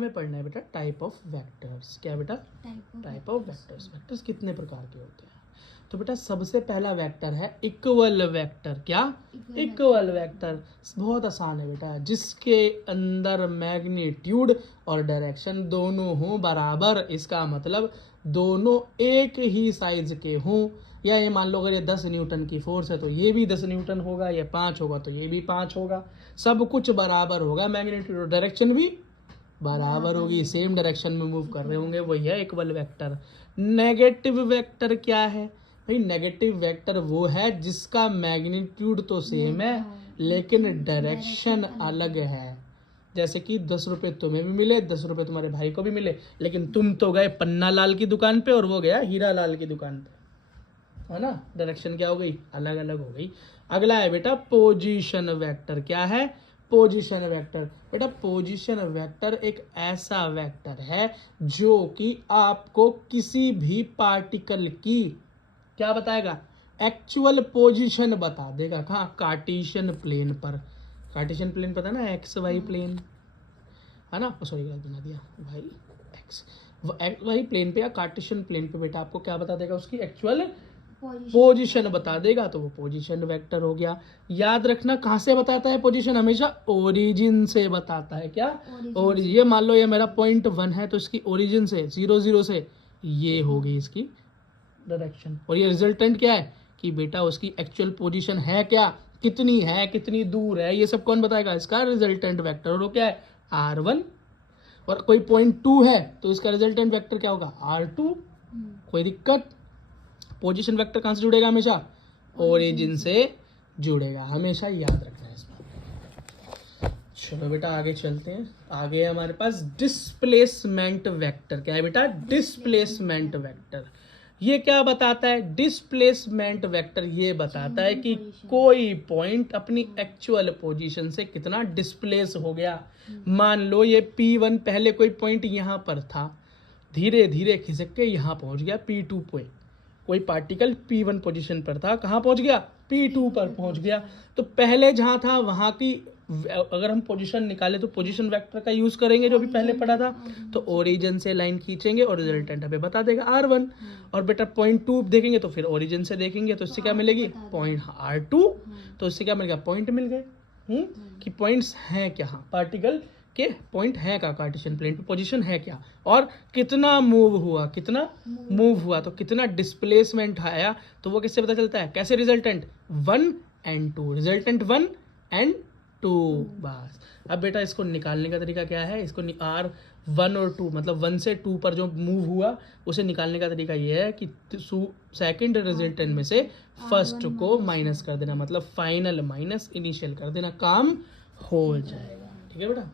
हमें पढ़ना है बेटा टाइप ऑफ वेक्टर्स। क्या बेटा? Type of vectors. वेक्टर्स कितने प्रकार के होते हैं? तो बेटा सबसे पहला वेक्टर है इक्वल वेक्टर। क्या? Equal vector. बहुत आसान है बेटा, जिसके अंदर मैग्नीट्यूड और डायरेक्शन दोनों हों बराबर। इसका मतलब दोनों एक ही साइज के हों। या ये मान लो अगर ये 10 न्यूटन की फोर्स है तो ये भी 10 न्यूटन होगा, ये 5 होगा तो ये भी 5 होगा, सब कुछ बराबर होगा, मैग्नीट्यूड और डायरेक्शन भी बराबर होगी, सेम डायरेक्शन में मूव कर रहे होंगे, वही है इक्वल वेक्टर। नेगेटिव वेक्टर क्या है भाई? नेगेटिव वेक्टर वो है जिसका मैग्नीट्यूड तो सेम है लेकिन डायरेक्शन अलग है। जैसे कि 10 रुपये तुम्हें भी मिले, 10 रुपये तुम्हारे भाई को भी मिले, लेकिन तुम तो गए पन्ना लाल की दुकान पे और वो गया हीरा लाल की दुकान पे, है ना? डायरेक्शन क्या हो गई? अलग अलग हो गई। अगला है बेटा पोजीशन वेक्टर। क्या है? Position vector. बेटा पोजीशन वेक्टर एक ऐसा वेक्टर है जो कि आपको किसी भी पार्टिकल की क्या बताएगा? एक्चुअल पोजीशन बता देगा। कहाँ? कार्टेशियन प्लेन पर। कार्टेशियन प्लेन पता है ना, एक्स वाई प्लेन, है ना? सॉरी गलत बना दिया भाई, एक्स वाई प्लेन पे या कार्टेशियन प्लेन पे बेटा आपको क्या बता देगा? उसकी एक्चुअल पोजीशन बता देगा, तो वो पोजीशन वेक्टर हो गया। याद रखना कहाँ से बताता है पोजीशन? हमेशा ओरिजिन से बताता है। क्या? और ये मान लो ये मेरा पॉइंट 1 है तो इसकी ओरिजिन से 0 0 से ये होगी इसकी डायरेक्शन। और ये रिजल्टेंट क्या है कि बेटा उसकी एक्चुअल पोजीशन है क्या, कितनी है, कितनी दूर है, ये सब कौन बताएगा? इसका रिजल्टेंट वेक्टर। और वो क्या है? R1। और कोई पॉइंट 2 है तो इसका रिजल्टेंट वेक्टर क्या होगा? R2। कोई दिक्कत? पोजीशन वेक्टर कहाँ से जुड़ेगा? हमेशा ओरिजिन से जुड़ेगा, हमेशा याद रखना है इसमें। चलो बेटा आगे चलते हैं। आगे हमारे पास डिस्प्लेसमेंट वेक्टर। क्या है बेटा? Displacement vector. ये क्या बताता है? डिस्प्लेसमेंट वेक्टर ये बताता है कि कोई पॉइंट अपनी एक्चुअल पोजीशन से कितना डिस्प्लेस हो गया। मान लो ये P1 पहले कोई पॉइंट यहाँ पर था, धीरे धीरे खिसक के यहाँ पहुंच गया P2 पे। कोई पार्टिकल P1 पोजीशन पर था, कहाँ पहुंच गया? P2 पर पहुंच गया। तो पहले जहाँ था वहाँ की अगर हम पोजीशन निकाले तो पोजीशन वेक्टर का यूज करेंगे जो भी पहले पढ़ा था। तो ओरिजिन से लाइन खींचेंगे और रिजल्टेंट हमें बता देगा R1। और बेटा पॉइंट 2 देखेंगे तो फिर ओरिजिन से देखेंगे तो इससे क्या मिलेगी? Point R2। तो इससे क्या मिल गया? पॉइंट मिल गए। कि पॉइंट्स हैं क्या, पार्टिकल के पॉइंट है का कार्टेशियन प्लेन पे पोजीशन है क्या, और कितना मूव हुआ, कितना मूव हुआ, तो कितना डिस्प्लेसमेंट आया। तो वो किससे पता चलता है? कैसे? Resultant 1 and 2। रिजल्टेंट 1 and 2 बस। अब बेटा इसको निकालने का तरीका क्या है? इसको R1 और 2 मतलब 1 से 2 पर जो मूव हुआ उसे निकालने का तरीका ये है कि सेकेंड रिजल्टेंट में से फर्स्ट को माइनस कर देना, मतलब फाइनल माइनस इनिशियल कर देना, काम हो जाएगा। ठीक है बेटा।